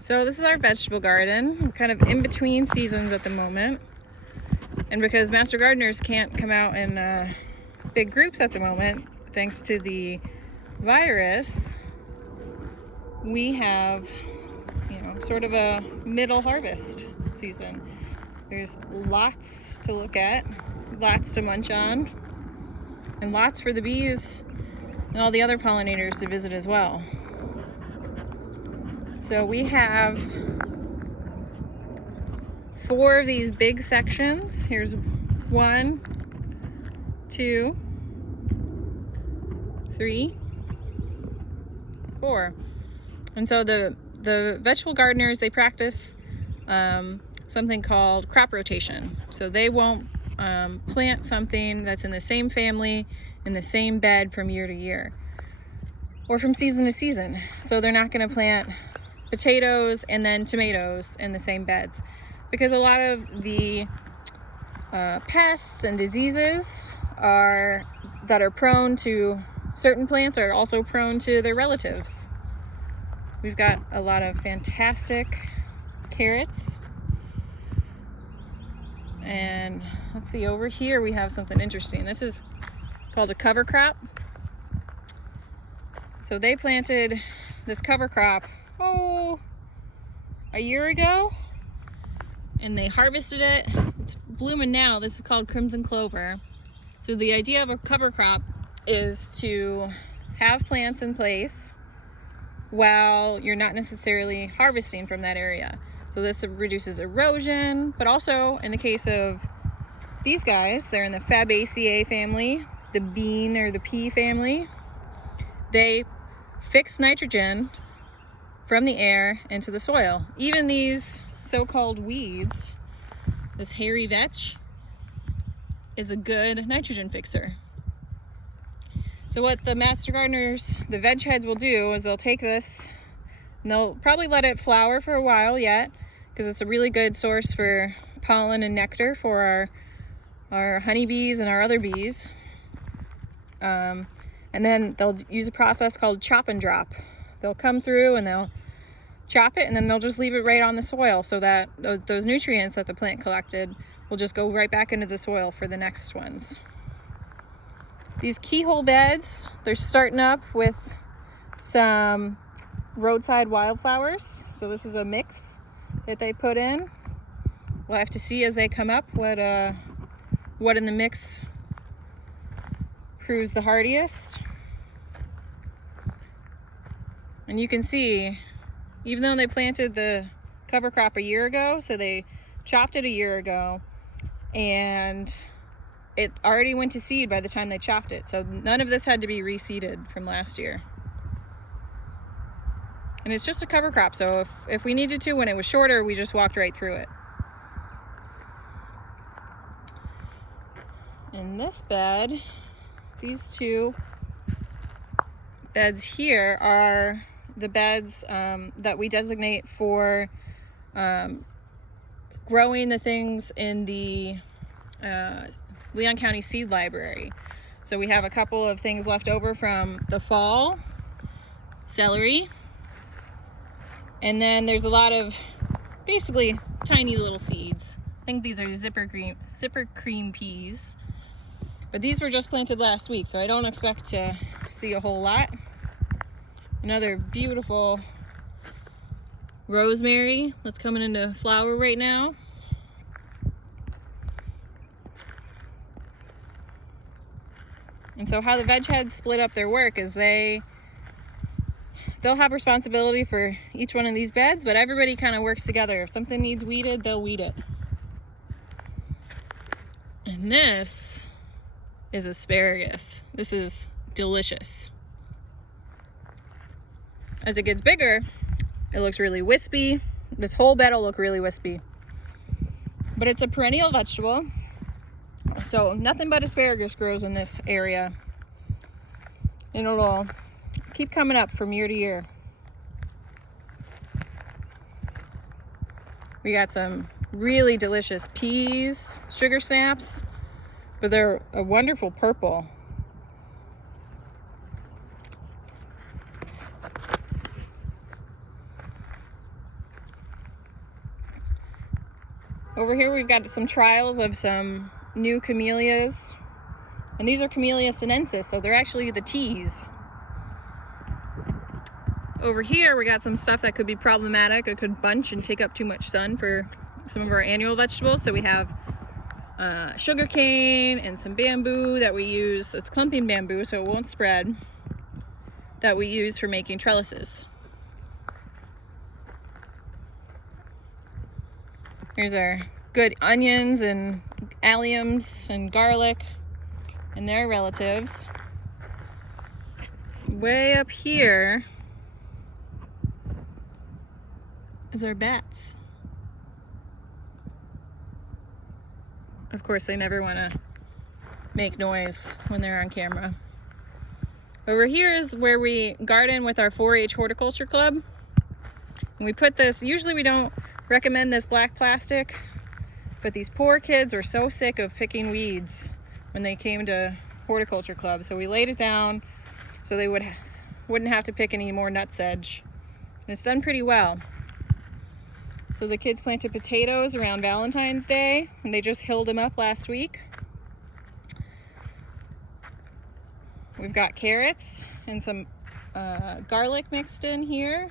So this is our vegetable garden. We're kind of in between seasons at the moment. And because master gardeners can't come out in big groups at the moment, thanks to the virus, we have, sort of a middle harvest season. There's lots to look at, lots to munch on, and lots for the bees and all the other pollinators to visit as well. So we have 4 of these big sections. Here's 1, 2, 3, 4. And so the vegetable gardeners, they practice something called crop rotation. So they won't plant something that's in the same family in the same bed from year to year or from season to season. So they're not going to plant potatoes and then tomatoes in the same beds, because a lot of the pests and diseases that are prone to certain plants are also prone to their relatives. We've got a lot of fantastic carrots. And let's see, over here we have something interesting. This is called a cover crop. So they planted this cover crop, a year ago, and they harvested it. It's blooming now. This is called crimson clover. So the idea of a cover crop is to have plants in place while you're not necessarily harvesting from that area. So this reduces erosion, but also in the case of these guys, they're in the Fabaceae family, the bean or the pea family. They fix nitrogen from the air into the soil. Even these so-called weeds, this hairy vetch, is a good nitrogen fixer. So what the master gardeners, the VegHeadz, will do is they'll take this and they'll probably let it flower for a while yet, because it's a really good source for pollen and nectar for our honeybees and our other bees. And then they'll use a process called chop and drop. They'll come through and they'll chop it, and then they'll just leave it right on the soil so that those nutrients that the plant collected will just go right back into the soil for the next ones. These keyhole beds, they're starting up with some roadside wildflowers. So this is a mix that they put in. We'll have to see as they come up what in the mix proves the hardiest. And you can see, even though they planted the cover crop a year ago, so they chopped it a year ago, and it already went to seed by the time they chopped it. So none of this had to be reseeded from last year. And it's just a cover crop, so if we needed to, when it was shorter, we just walked right through it. In this bed, these 2 beds here are the beds that we designate for growing the things in the Leon County Seed Library. So we have a couple of things left over from the fall, celery, and then there's a lot of basically tiny little seeds. I think these are zipper cream peas, but these were just planted last week, so I don't expect to see a whole lot. Another beautiful rosemary that's coming into flower right now. And so how the VegHeadz split up their work is they'll have responsibility for each one of these beds, but everybody kind of works together. If something needs weeded, they'll weed it. And this is asparagus. This is delicious. As it gets bigger, it looks really wispy. This whole bed will look really wispy. But it's a perennial vegetable, so nothing but asparagus grows in this area. And it'll keep coming up from year to year. We got some really delicious peas, sugar snaps, but they're a wonderful purple. Over here we've got some trials of some new camellias. And these are Camellia sinensis, so they're actually the teas. Over here we got some stuff that could be problematic. It could bunch and take up too much sun for some of our annual vegetables. So we have sugar cane and some bamboo that we use. It's clumping bamboo, so it won't spread, that we use for making trellises. Here's our good onions and alliums and garlic and their relatives. Way up here is our bats. Of course, they never want to make noise when they're on camera. Over here is where we garden with our 4-H horticulture club. And we put this, usually we don't recommend this black plastic, but these poor kids were so sick of picking weeds when they came to horticulture club. So we laid it down so they wouldn't have to pick any more nutsedge. And it's done pretty well. So the kids planted potatoes around Valentine's Day, and they just hilled them up last week. We've got carrots and some garlic mixed in here.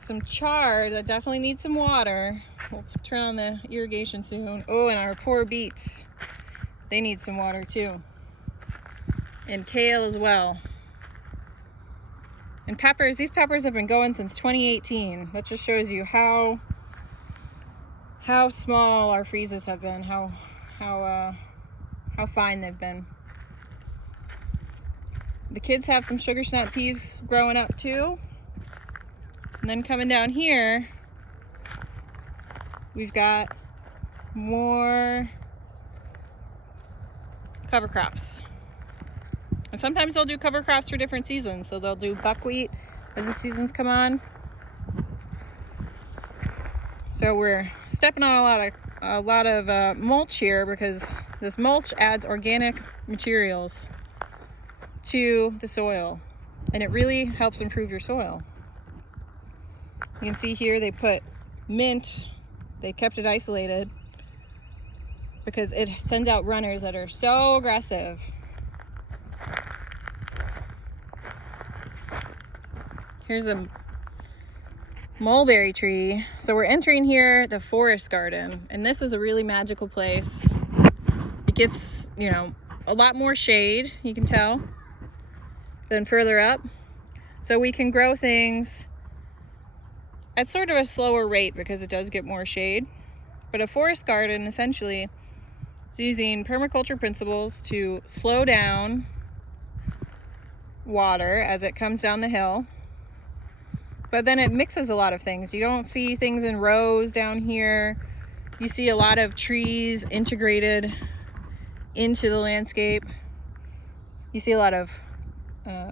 Some chard that definitely needs some water. We'll turn on the irrigation soon. Oh, and our poor beets. They need some water too. And kale as well. And peppers, these peppers have been going since 2018. That just shows you how small our freezes have been, how fine they've been. The kids have some sugar snap peas growing up too. And then coming down here, we've got more cover crops. And sometimes they'll do cover crops for different seasons. So they'll do buckwheat as the seasons come on. So we're stepping on a lot of mulch here, because this mulch adds organic materials to the soil, and it really helps improve your soil. You can see here they put mint. They kept it isolated because it sends out runners that are so aggressive. Here's a mulberry tree. So we're entering here the forest garden, and this is a really magical place. It gets, a lot more shade, you can tell, than further up. So we can grow things at sort of a slower rate because it does get more shade. But a forest garden essentially is using permaculture principles to slow down water as it comes down the hill. But then it mixes a lot of things. You don't see things in rows down here. You see a lot of trees integrated into the landscape. You see a lot of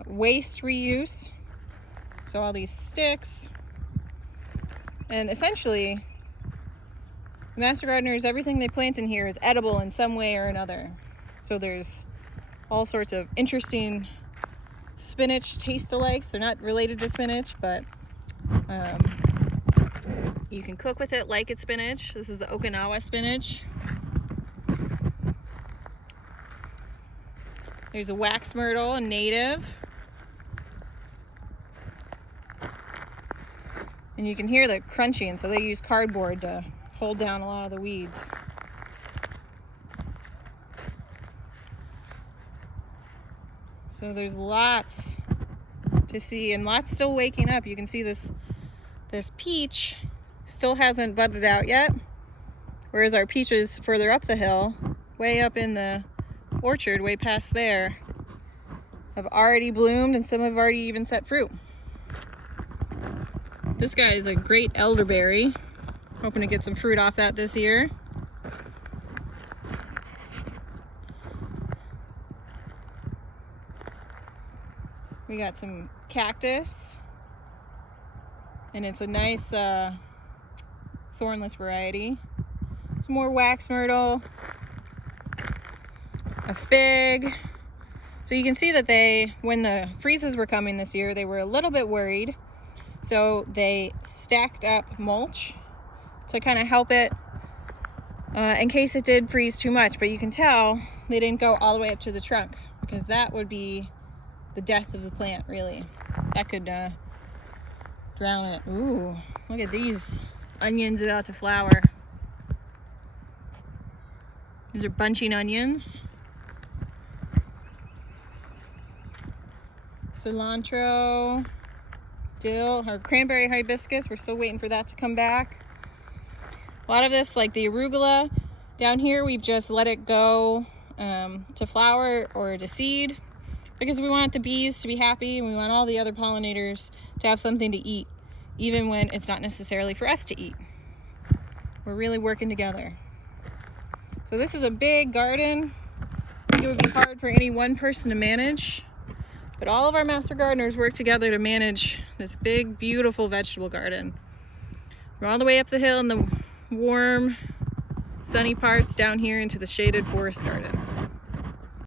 waste reuse. So all these sticks. And essentially, the Master Gardeners, everything they plant in here is edible in some way or another. So there's all sorts of interesting spinach taste-alikes. They're not related to spinach, but you can cook with it like it's spinach. This is the Okinawa spinach. There's a wax myrtle, a native. And you can hear the crunching, so they use cardboard to hold down a lot of the weeds. So there's lots to see, and lots still waking up. You can see this peach still hasn't budded out yet, whereas our peaches further up the hill, way up in the orchard, way past there, have already bloomed, and some have already even set fruit. This guy is a great elderberry. Hoping to get some fruit off that this year. We got some cactus, and it's a nice thornless variety. Some more wax myrtle, a fig. So you can see that when the freezes were coming this year, they were a little bit worried. So they stacked up mulch to kind of help it in case it did freeze too much. But you can tell they didn't go all the way up to the trunk, because that would be the death of the plant, really. That could drown it. Ooh, look at these onions about to flower. These are bunching onions. Cilantro, dill, or cranberry hibiscus. We're still waiting for that to come back. A lot of this, like the arugula, down here we've just let it go to flower or to seed, because we want the bees to be happy and we want all the other pollinators to have something to eat, even when it's not necessarily for us to eat. We're really working together. So this is a big garden. I think it would be hard for any one person to manage, but all of our master gardeners work together to manage this big, beautiful vegetable garden. We're all the way up the hill in the warm, sunny parts down here into the shaded forest garden.